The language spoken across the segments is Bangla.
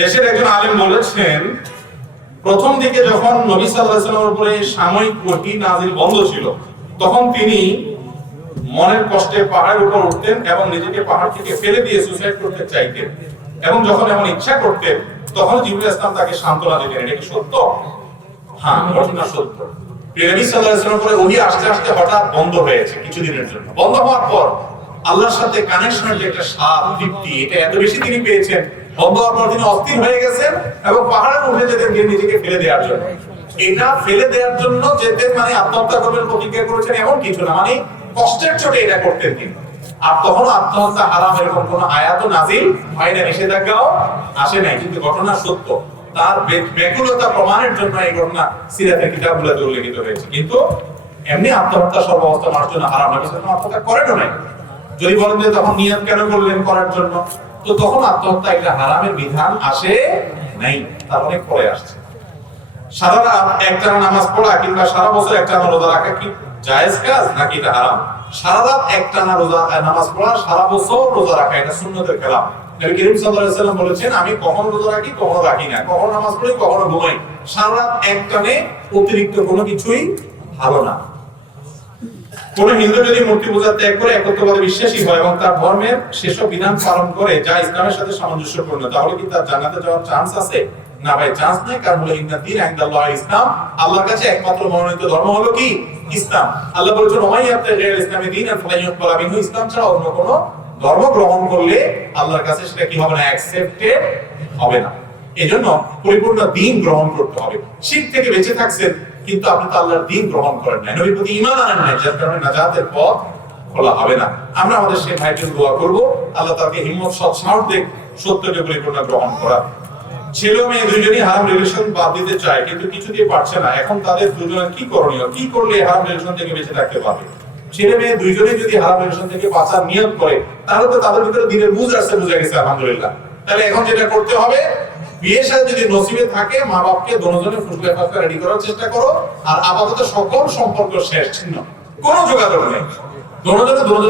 দেশের একজন আলেম বলেছেন, প্রথম দিকে যখন নবী সাল্লাল্লাহু উপরে সাময়িক ওহী নাজিল বন্ধ ছিল, তখন তিনি মনের কষ্টে পাহাড়ের উপর উঠতেন এবং নিজেকে পাহাড় থেকে ফেলে দিয়ে সুসাইড করতে চাইতেন। এবং যখন এমন ইচ্ছা করতেন, তখন জিবরুল ইসলাম তাকে সান্ত্বনা দিতেন, এটা কি সত্য? হ্যাঁ ঘটনা সত্য। নবী সাল্লাল্লাহু আলাইহি ওয়াসাল্লামের ওহী আস্তে আস্তে হঠাৎ বন্ধ হয়েছে কিছুদিনের জন্য। বন্ধ হওয়ার পর আল্লাহর সাথে কানেকশনের যে একটা স্বাদ, তৃপ্তি, এটা এত বেশি তিনি পেয়েছেন। তিনি অস্থির হয়ে গেছেন এবং পাহাড়ে উঠে যেতেন গিয়ে নিজেকে ফেলে দেওয়ার জন্য। এটা ফেলে দেওয়ার জন্য যেতেন মানে আত্মহত্যা করবেন, প্রতিজ্ঞা করেছেন, এমন কিছু না। মানে কষ্টের চোটে এটা করতেন তিনি। আর তখন আত্মহত্যা হারাম এরকম কোন আয়াত নাজিল হয় না নিষেধাজ্ঞাও আসে নাই। কিন্তু ঘটনা সত্য। তার ব্যাকুলতা প্রমাণের জন্য এই ঘটনা সিরাতের উল্লেখিত হয়েছে। কিন্তু এমনি আত্মহত্যা সর্বাবস্থা মানুষের জন্য হারাম। আলাইহি আত্মহত্যা করেনও নাই। যদি বলেন যে তখন নিয়ত কেন করলেন করার জন্য? তো তখন আত্মহত্যা একটা হারামের বিধান আসে নাই, তার অনেক পরে আসছে। একটানা নামাজ পড়া কিংবা সারা বছর একটানা রোজা রাখা কি জায়েজ কাজ নাকি এটা হারাম? সারা রাত একটানা রোজা নামাজ পড়া, সারা বছর রোজা রাখা, এটা খেলাফ। নবী করিম সাল্লাল্লাহু আলাইহি বলেছেন, আমি কখনো রোজা রাখি, কখনো রাখি না। কখনো নামাজ পড়ি, কখনো ঘুমাই। সারা রাত একটানে অতিরিক্ত কোনো কিছুই ভালো না। কোন হিন্দু যদি মূর্তি পূজা ত্যাগ করে একত্রবাদে বিশ্বাসী হয় এবং তার ধর্মের সেসব বিধান পালন করে, যা ইসলামের সাথে সামঞ্জস্যপূর্ণ, তাহলে কি তার জান্নাতে যাওয়ার চান্স আছে? না ভাই চান্স নেই, কারণ হলো ইন্না দিন ইনদাল্লাহ ইসলাম। আল্লাহর কাছে একমাত্র মনোনীত ধর্ম হলো কি? ইসলাম। আল্লাহ বলেছেন, ওমাই আপনি গের ইসলামী দিন আর ফলাই ইউকবাল মিনহু। ইসলাম ছাড়া অন্য কোনো ধর্ম গ্রহণ করলে আল্লাহর কাছে সেটা কি হবে না? অ্যাকসেপ্টেড হবে না। এজন্য পরিপূর্ণ দিন গ্রহণ করতে হবে। শিখ থেকে বেঁচে থাকছেন, কিন্তু আপনি তো আল্লাহর দিন গ্রহণ করেন না নবীর প্রতি ঈমান আনেন নাই, যার কারণে নাজাতের পথ খোলা হবে না। আমরা আমাদের সেই ভাইটির দোয়া করব। আল্লাহ তাকে হিম্মত, সৎ সাহস দেখ, সত্যকে পরিপূর্ণ গ্রহণ করা। ছেলে মেয়ে দুজনই হারাম রিলেশন বাদ দিতে চায়, কিন্তু কিছুতেই পারছে না। এখন তাদের দুজনের কি করণীয়? কি করলে হারাম রিলেশন থেকে বেঁচে থাকতে পারবে? ছেলে মেয়ে দুইজনেই যদি হারাম রিলেশন থেকে বাঁচার নিয়ত করে, তাহলে তো তাদের ভিতরে দিনের বুঝ আসছে বুঝে গেছে, আলহামদুলিল্লাহ। তাহলে এখন যেটা করতে হবে বিয়ের সাথে যদি নসিবে থাকে, মা বাপকে রেডি করার চেষ্টা করো। আর আপাতত সকল সম্পর্ক শেষ, ছিন্ন। কোনো যোগাযোগ নেই।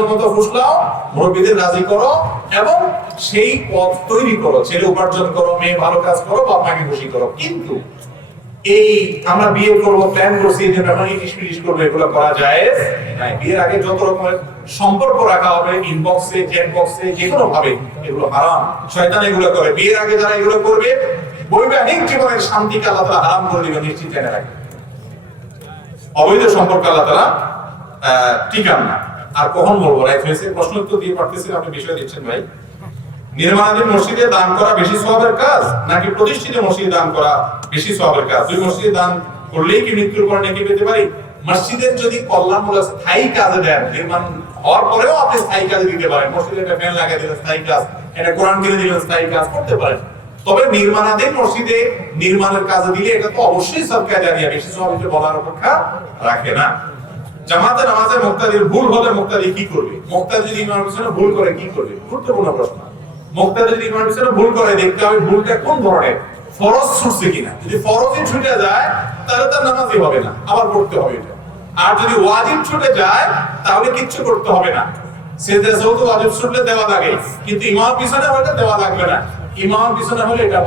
মতো ফুসলাও মুরব্বীদের রাজি করো এবং সেই পথ তৈরি করো। ছেলে উপার্জন করো, মেয়ে ভালো কাজ করো, বাপ মাকে খুশি করো। কিন্তু এই আমরা বিয়ে করব প্ল্যান করছি যে এখন ইটিশ পিটিশ করব এগুলো করা যায়। নাই বিয়ের আগে যত রকমের সম্পর্ক রাখা হবে ইনবক্সে চ্যাট বক্সে যে কোনো ভাবে এগুলো হারাম। শয়তান এগুলো করে। বিয়ের আগে যারা এগুলো করবে বৈবাহিক জীবনের শান্তিকে আল্লাহ তাআলা হারাম করে দিবে নিশ্চিত জেনে রাখবে অবৈধ সম্পর্ক আল্লাহ আহ, টিকান না। আর কখন বলব? রাইট হয়েছে? প্রশ্ন উত্তর দিয়ে পারতেছি আপনি বিষয় দিচ্ছেন ভাই। নির্মাণাধীন মসজিদে দান করা বেশি সওয়াবের কাজ, নাকি প্রতিষ্ঠিত মসজিদে দান করা বেশি সওয়াবের কাজ? দুই মসজিদে দান করলেই কি মৃত্যুর পর নাকি পেতে পারি? মসজিদের যদি কল্যাণমূলক স্থায়ী কাজে দেন, নির্মাণ হওয়ার পরেও আপনি স্থায়ী কাজে দিতে পারেন। মসজিদে একটা ফ্যান লাগিয়ে দিলেন, স্থায়ী কাজ। এটা কোরআন কিনে দিলেন, স্থায়ী কাজ করতে পারেন। তবে নির্মাণাধীন মসজিদে নির্মাণের কাজে দিলে এটা তো অবশ্যই সরকার জানিয়ে বেশি এটা বলার অপেক্ষা রাখে না। জামাতে নামাজে মুক্তাদির ভুল হলে মুক্তাদি কি করবে? মুক্তাদি যদি ইমামের পিছনে ভুল করে কি করবে? গুরুত্বপূর্ণ প্রশ্ন। মুক্তাদি যদি ইমামের পিছনে ভুল করে, দেখতে হবে ভুলটা কোন ধরনের। ফরজ ছুটছে কিনা। যদি ছুটে যায়, তাহলে তার নামাজই হবে না। আবার পড়তে হবে এটা। আর যদি ওয়াজিব ছুটে যায়, তাহলে কিচ্ছু করতে হবে না। ওয়াজিব ছুটলে দেওয়া লাগে। কিন্তু ইমাম পিছনে হলে দেওয়া লাগবে না। ইমাম পিছনে হলে এটা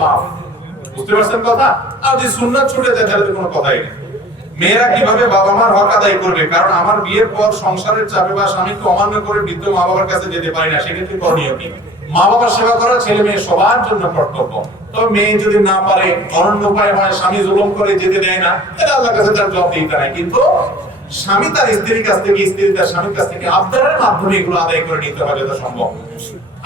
বুঝতে পারছেন কথা? আর যদি সুন্নাত ছুটে যায়, তাহলে কোনো কথাই নেই। মেয়েরা কীভাবে বাবা মার হক আদায় করবে? কারণ আমার বিয়ের পর সংসারের চাপে বা স্বামীকে অমান্য করে বৃদ্ধ মা বাবার কাছে যেতে পারি না। সেক্ষেত্রে করণীয় কি? মা বাবার সেবা করা, ছেলে মেয়ে সবার জন্য কর্তব্য। তবে মেয়ে যদি না পারে, অনন্য উপায় হয়, স্বামী জুলুম করে যেতে দেয় না, তাহলে আল্লাহর কাছে তার জবাব দিতে নাই কিন্তু স্বামী তার স্ত্রীর কাছ থেকে, স্ত্রী তার স্বামীর কাছ থেকে আবদারের মাধ্যমে এগুলো আদায় করে নিতে হয় যত সম্ভব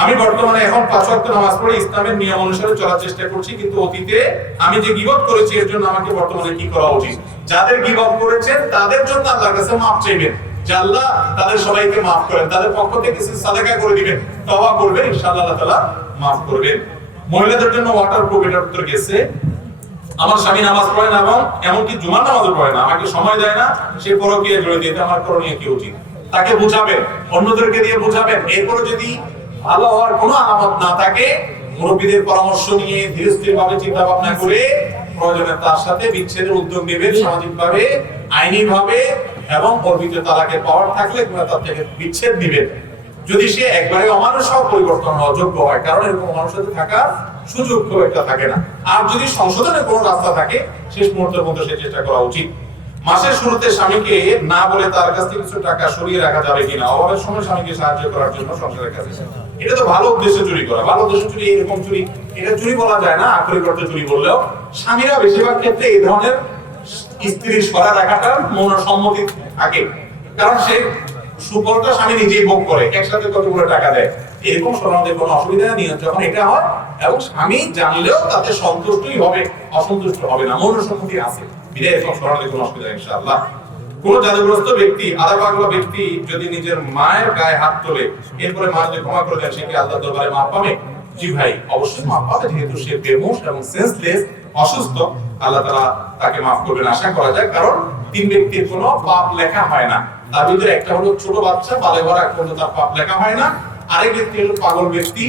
আমি বর্তমানে এখন পাঁচ ওয়াক্ত নামাজ পড়ে ইসলামের নিয়ম অনুসারে চলার চেষ্টা করছি, কিন্তু অতীতে আমি যে গিবত করেছি, এর জন্য আমাকে বর্তমানে কি করা উচিত? যাদের গিবত করেছেন, তাদের জন্য আল্লাহর কাছে মাফ চাইবেন। যে আল্লাহ তাদের সবাইকে মাফ করেন, তাদের পক্ষ থেকে সাদাকা করে দিবেন। তওবা করবেন ইনশাআল্লাহ তাআলা মাফ করবেন। মহিলাদের জন্য ওয়াটার প্রুফ এটার উত্তর গেছে। আমার স্বামী নামাজ পড়ে না এবং এমনকি জুমার নামাজও পড়ে না। আমাকে সময় দেয় না, সে পরকীয় জড়িত এতে আমার করণীয় কি উচিত? তাকে বুঝাবেন, অন্যদেরকে দিয়ে বুঝাবেন। এরপরে যদি ভালো হওয়ার কোনো আলামত না থাকে, মুরব্বীদের পরামর্শ নিয়ে ধীরে স্থির ভাবে চিন্তা ভাবনা করে প্রয়োজনে তার সাথে বিচ্ছেদের উদ্যোগ নেবেন সামাজিক ভাবে আইনি ভাবে এবং অর্পিত তালাকের পাওয়ার থাকলে তার থেকে বিচ্ছেদ দিবেন যদি সে একবারে অমানুষ হওয়া পরিবর্তন হওয়া যোগ্য হয়, কারণ এরকম মানুষের থাকার সুযোগ খুব একটা থাকে না। আর যদি সংশোধনের কোনো রাস্তা থাকে, শেষ মুহূর্তের মধ্যে সে চেষ্টা করা উচিত। মাসের শুরুতে স্বামীকে না বলে তার কাছ থেকে কিছু টাকা সরিয়ে রাখা যাবে কিনা, অভাবের সময় স্বামীকে সাহায্য করার জন্য সংসারের কাছে। এটা তো ভালো উদ্দেশ্যে চুরি করা। ভালো উদ্দেশ্যে চুরি, এরকম চুরি, এটা চুরি বলা যায় না। আক্ষরিক অর্থে চুরি বললেও স্বামীরা বেশিরভাগ ক্ষেত্রে এই ধরনের স্ত্রীর সরা রাখাটার মন সম্মতি থাকে। কারণ সে সুফলটা স্বামী নিজেই ভোগ করে, একসাথে কতগুলো টাকা দেয়। এরকম সমাজে কোনো অসুবিধা নেই, যখন এটা হয়, এবং স্বামী জানলেও তাতে সন্তুষ্টই হবে, অসন্তুষ্ট হবে না মন সম্মতি আছে। বিদায়, এরকম সমাজে কোনো অসুবিধা ইনশাআল্লাহ। কোন জাদুগ্রস্ত ব্যক্তি আদা পাগলা ব্যক্তি যদি নিজের মায়ের গায়ে হাত তোলে, এরপরে মা যদি ক্ষমা করে দেন সে কি আল্লাহ দরবারে মাপ পাবে? জি ভাই, অবশ্যই মাপ পাবে, যেহেতু সে বেমুষ এবং সেন্সলেস অসুস্থ, আল্লাহ তাআলা তাকে মাফ করবেন, আশা করা যায়, কারণ তিন ব্যক্তির কোনো পাপ লেখা হয় না। তার ভিতরে একটা হলো ছোট বাচ্চা বালে ভরা এক পর্যন্ত তার পাপ লেখা হয় না। আরেক ব্যক্তি হলো পাগল ব্যক্তি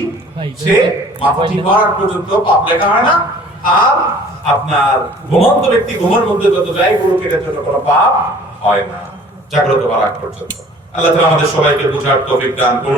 সে মাথা ঠিক হওয়ার পর্যন্ত পাপ লেখা হয় না। আর আপনার ঘুমন্ত ব্যক্তি ঘুমের মধ্যে যত যাই করুক এটার জন্য কোনো পাপ হয় না। জাগ্রত হওয়ার পর্যন্ত। আল্লাহ তালা আমাদের সবাইকে বোঝার তৌফিক দান করুন।